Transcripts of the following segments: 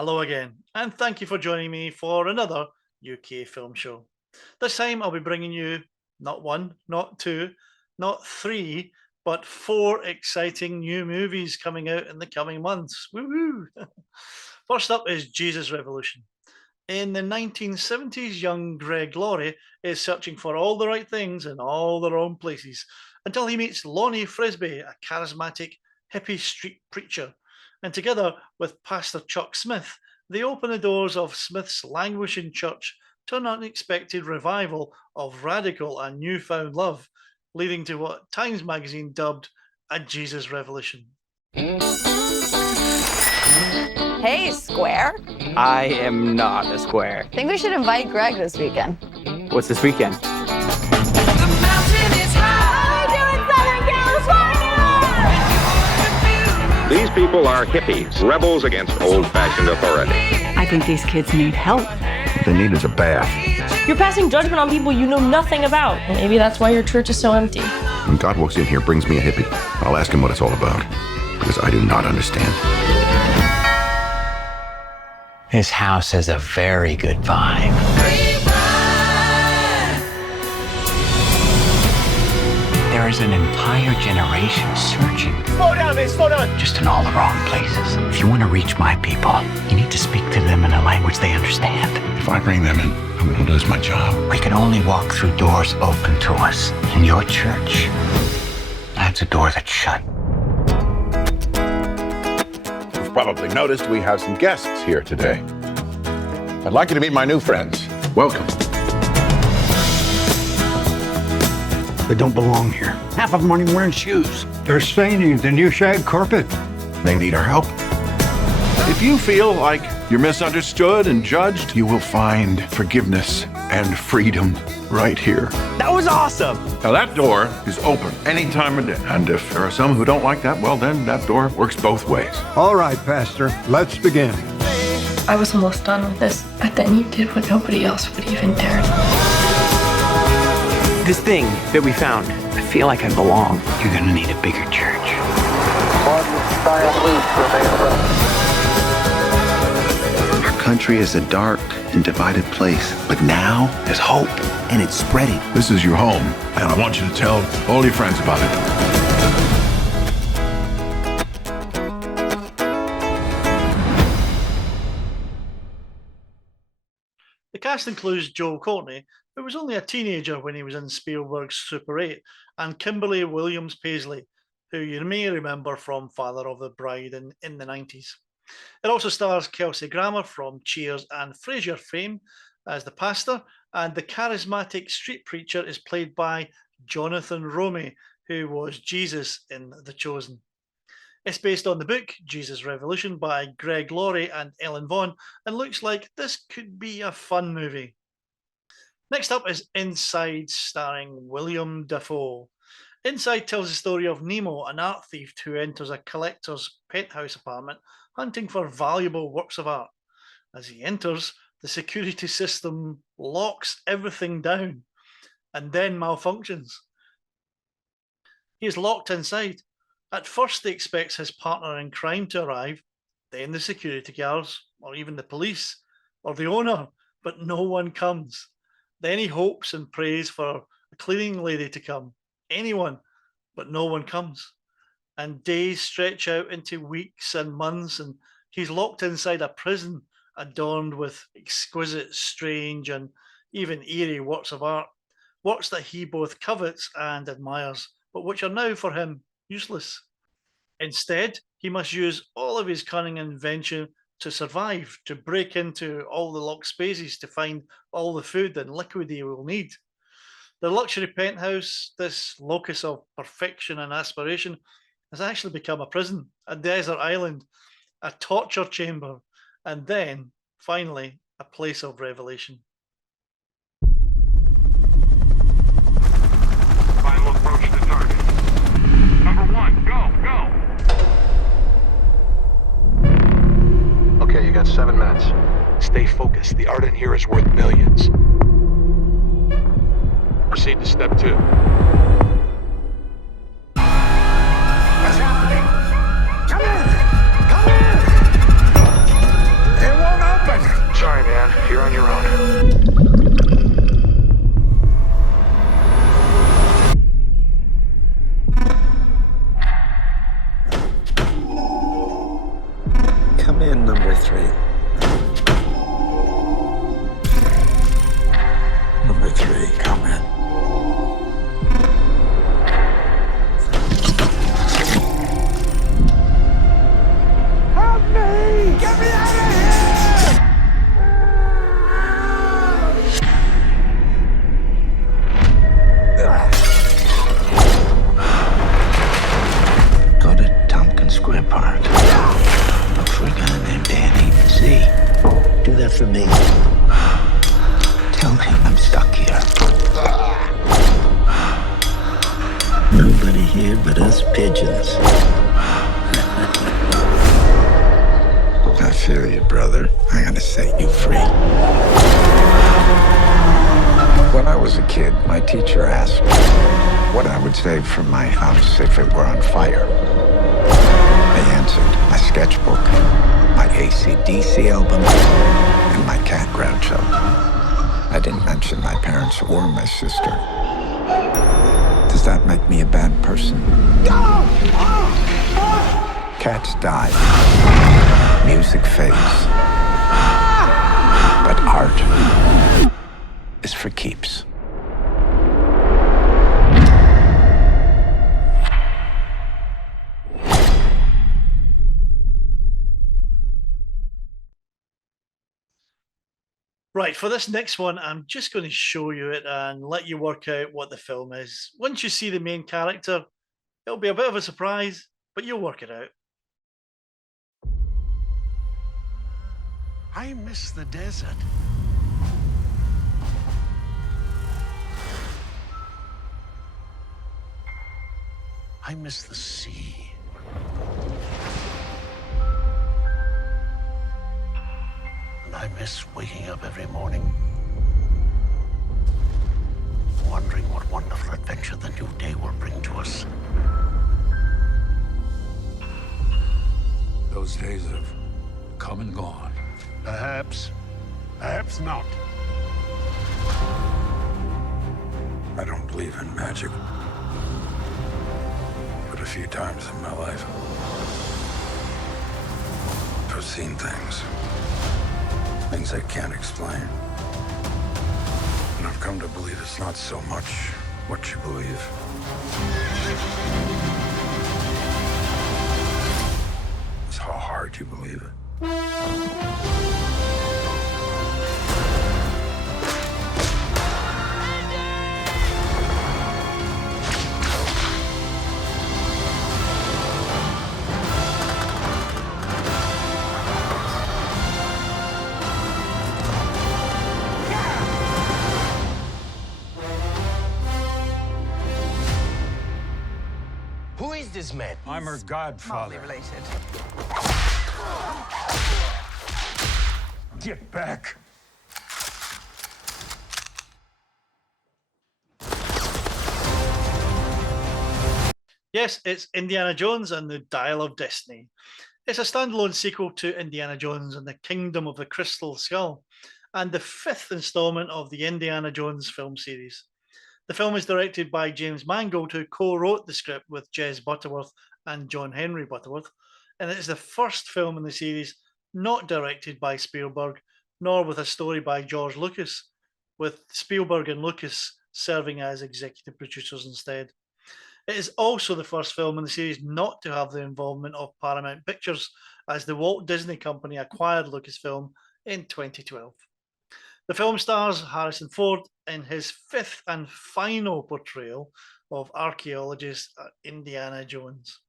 Hello again, and thank you for joining me for another UK film show. This time I'll be bringing you not one, not two, not three, but four exciting new movies coming out in the coming months. Woohoo! First up is Jesus Revolution. In the 1970s, young Greg Laurie is searching for all the right things in all the wrong places until he meets Lonnie Frisbee, a charismatic hippie street preacher. And together with Pastor Chuck Smith, they open the doors of Smith's languishing church to an unexpected revival of radical and newfound love, leading to what Times magazine dubbed a Jesus Revolution. Hey, Square. I am not a square. Think we should invite Greg this weekend. What's this weekend? The mountain is high. We do in Southern California. These people are hippies, rebels against old-fashioned authority. I think these kids need help. What they need is a bath. You're passing judgment on people you know nothing about. Maybe that's why your church is so empty. When God walks in here, brings me a hippie, I'll ask him what it's all about, because I do not understand. This house has a very good vibe. There is an entire generation searching. Slow down, man, slow down. Just in all the wrong places. If you want to reach my people, you need to speak to them in a language they understand. If I bring them in, I'm going to lose my job. We can only walk through doors open to us. In your church, that's a door that's shut. You've probably noticed we have some guests here today. I'd like you to meet my new friends. Welcome. They don't belong here. Half of them aren't even wearing shoes. They're staining the new shag carpet. They need our help. If you feel like you're misunderstood and judged, you will find forgiveness and freedom right here. That was awesome. Now that door is open any time of day. And if there are some who don't like that, well then that door works both ways. All right, Pastor, let's begin. I was almost done with this, but then you did what nobody else would even dare. This thing that we found, I feel like I belong. You're gonna need a bigger church. Our country is a dark and divided place, but now there's hope, and it's spreading. This is your home, and I want you to tell all your friends about it. The cast includes Joel Courtney, who was only a teenager when he was in Spielberg's Super 8, and Kimberly Williams Paisley, who you may remember from Father of the Bride in the 90s. It also stars Kelsey Grammer from Cheers and Frasier fame as the pastor, and the charismatic street preacher is played by Jonathan Romy, who was Jesus in The Chosen. It's based on the book Jesus Revolution by Greg Laurie and Ellen Vaughn, and looks like this could be a fun movie. Next up is Inside, starring William Dafoe. Inside tells the story of Nemo, an art thief who enters a collector's penthouse apartment hunting for valuable works of art. As he enters, the security system locks everything down and then malfunctions. He is locked inside. At first, he expects his partner in crime to arrive, then the security guards, or even the police, or the owner, but no one comes. Then he hopes and prays for a cleaning lady to come, anyone, but no one comes. And days stretch out into weeks and months, and he's locked inside a prison adorned with exquisite, strange, and even eerie works of art, works that he both covets and admires, but which are now for him useless. Instead, he must use all of his cunning invention to survive, to break into all the locked spaces, to find all the food and liquid he will need. The luxury penthouse, this locus of perfection and aspiration, has actually become a prison, a desert island, a torture chamber, and then, finally, a place of revelation. Final approach to target. Number 1, go! Okay, you got 7 minutes. Stay focused. The art in here is worth millions. Proceed to step 2. What's happening? Come in! Come in! There me in number 3. Number 3, come in. Help me! Get me out of here! Go to Tompkins Square Park. Look for a guy named Danny. See? Do that for me. Tell him I'm stuck here. Nobody here but us pigeons. I feel you, brother. I gotta set you free. When I was a kid, my teacher asked what I would save from my house if it were on fire. I answered my sketchbook, my AC/DC album, and my cat Groucho. I didn't mention my parents or my sister. Does that make me a bad person? Cats die. Music fades. But art is for keeps. Right, for this next one, I'm just going to show you it and let you work out what the film is. Once you see the main character, it'll be a bit of a surprise, but you'll work it out. I miss the desert. I miss the sea. And I miss waking up every morning, wondering what wonderful adventure the new day will bring to us. Those days have come and gone. Perhaps, perhaps not. I don't believe in magic. But a few times in my life, I've seen things. Things I can't explain. And I've come to believe it's not so much what you believe. It's how hard you believe it. Who is this man? I'm her godfather. Related. Get back! Yes, it's Indiana Jones and the Dial of Destiny. It's a standalone sequel to Indiana Jones and the Kingdom of the Crystal Skull, and the 5th installment of the Indiana Jones film series. The film is directed by James Mangold, who co-wrote the script with Jez Butterworth and John Henry Butterworth, and it is the first film in the series not directed by Spielberg, nor with a story by George Lucas, with Spielberg and Lucas serving as executive producers instead. It is also the first film in the series not to have the involvement of Paramount Pictures, as the Walt Disney Company acquired Lucasfilm in 2012. The film stars Harrison Ford in his 5th and final portrayal of archaeologist Indiana Jones.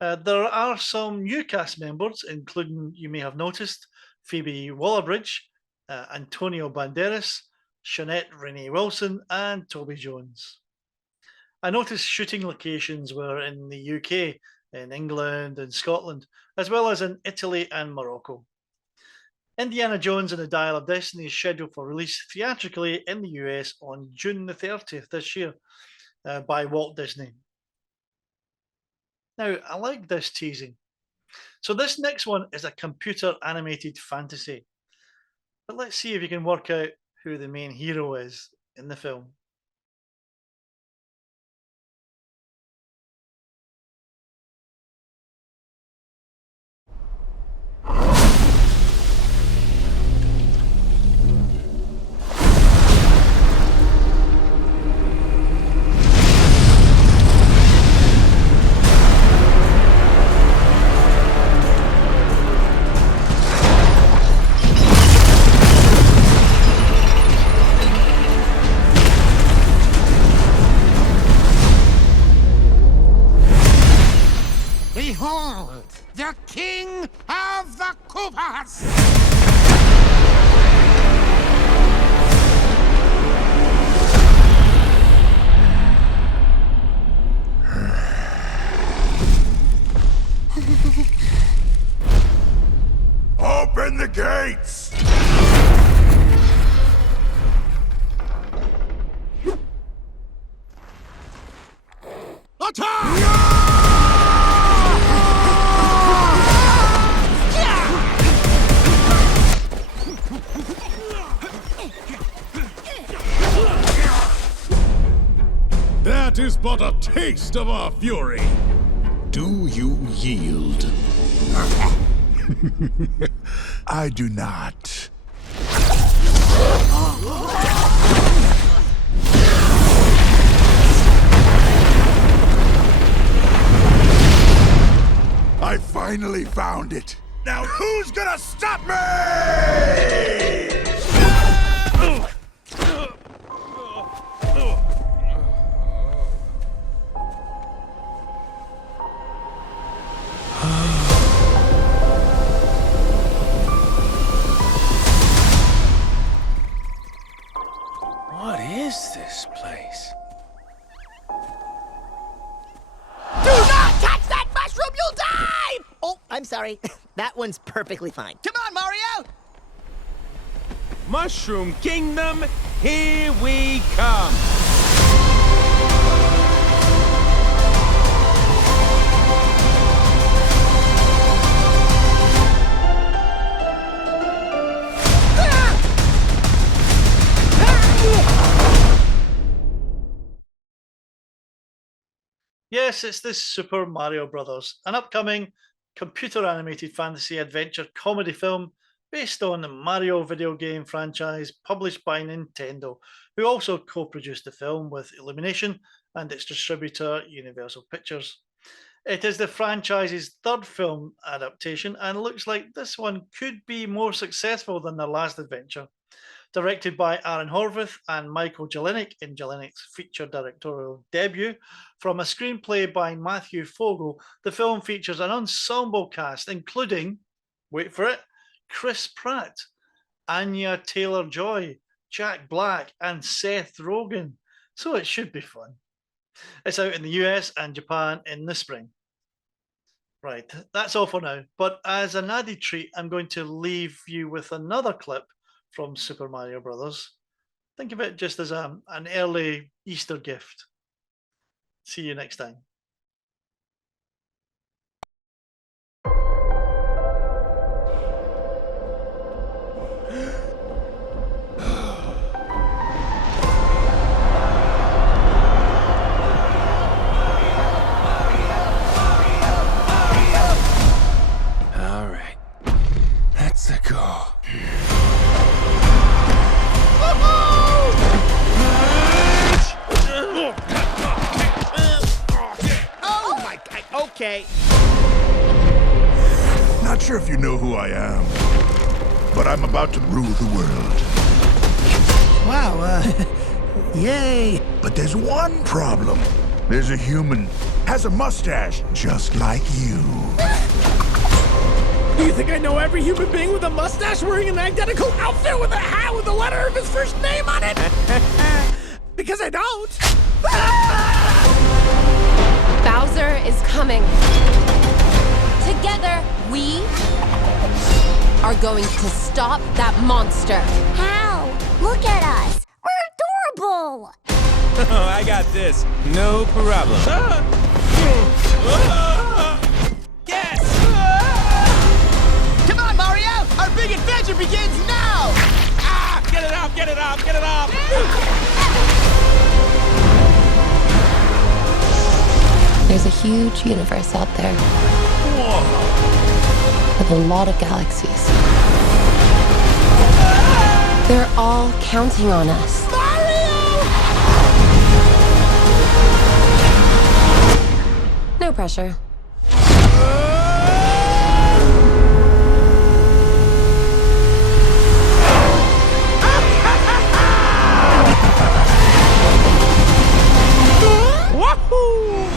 There are some new cast members, including, you may have noticed, Phoebe Waller-Bridge, Antonio Banderas, Shawnette Renee Wilson, and Toby Jones. I noticed shooting locations were in the UK, in England and Scotland, as well as in Italy and Morocco. Indiana Jones and the Dial of Destiny is scheduled for release theatrically in the US on June the 30th this year by Walt Disney. Now, I like this teasing. So this next one is a computer animated fantasy. But let's see if you can work out who the main hero is in the film. Open the gates! That is but a taste of our fury. Do you yield? I do not. I finally found it. Now who's gonna stop me? What is this place? Do not touch that mushroom, you'll die! Oh, I'm sorry. That one's perfectly fine. Come on, Mario! Mushroom Kingdom, here we come! Yes, it's the Super Mario Brothers, an upcoming computer-animated fantasy adventure comedy film based on the Mario video game franchise published by Nintendo, who also co-produced the film with Illumination and its distributor Universal Pictures. It is the franchise's third film adaptation and looks like this one could be more successful than their last adventure. Directed by Aaron Horvath and Michael Jelenic in Jelenic's feature directorial debut. From a screenplay by Matthew Fogel, the film features an ensemble cast including, wait for it, Chris Pratt, Anya Taylor-Joy, Jack Black, and Seth Rogen. So it should be fun. It's out in the US and Japan in the spring. Right, that's all for now. But as an added treat, I'm going to leave you with another clip from Super Mario Brothers. Think of it just as an early Easter gift. See you next time. All right, let's go. Oh my God, okay. Not sure if you know who I am, but I'm about to rule the world. Wow, yay. But there's one problem. There's a human, has a mustache, just like you. You think I know every human being with a mustache wearing an identical outfit with a hat with the letter of his first name on it? Because I don't. Bowser is coming. Together, we are going to stop that monster. How? Look at us. We're adorable. Oh, I got this. No problem. Yes! Come on, Mario! Our big adventure begins now! Ah! Get it off, get it off, get it off! There's a huge universe out there. Whoa. With a lot of galaxies. They're all counting on us. No pressure. Wahoo!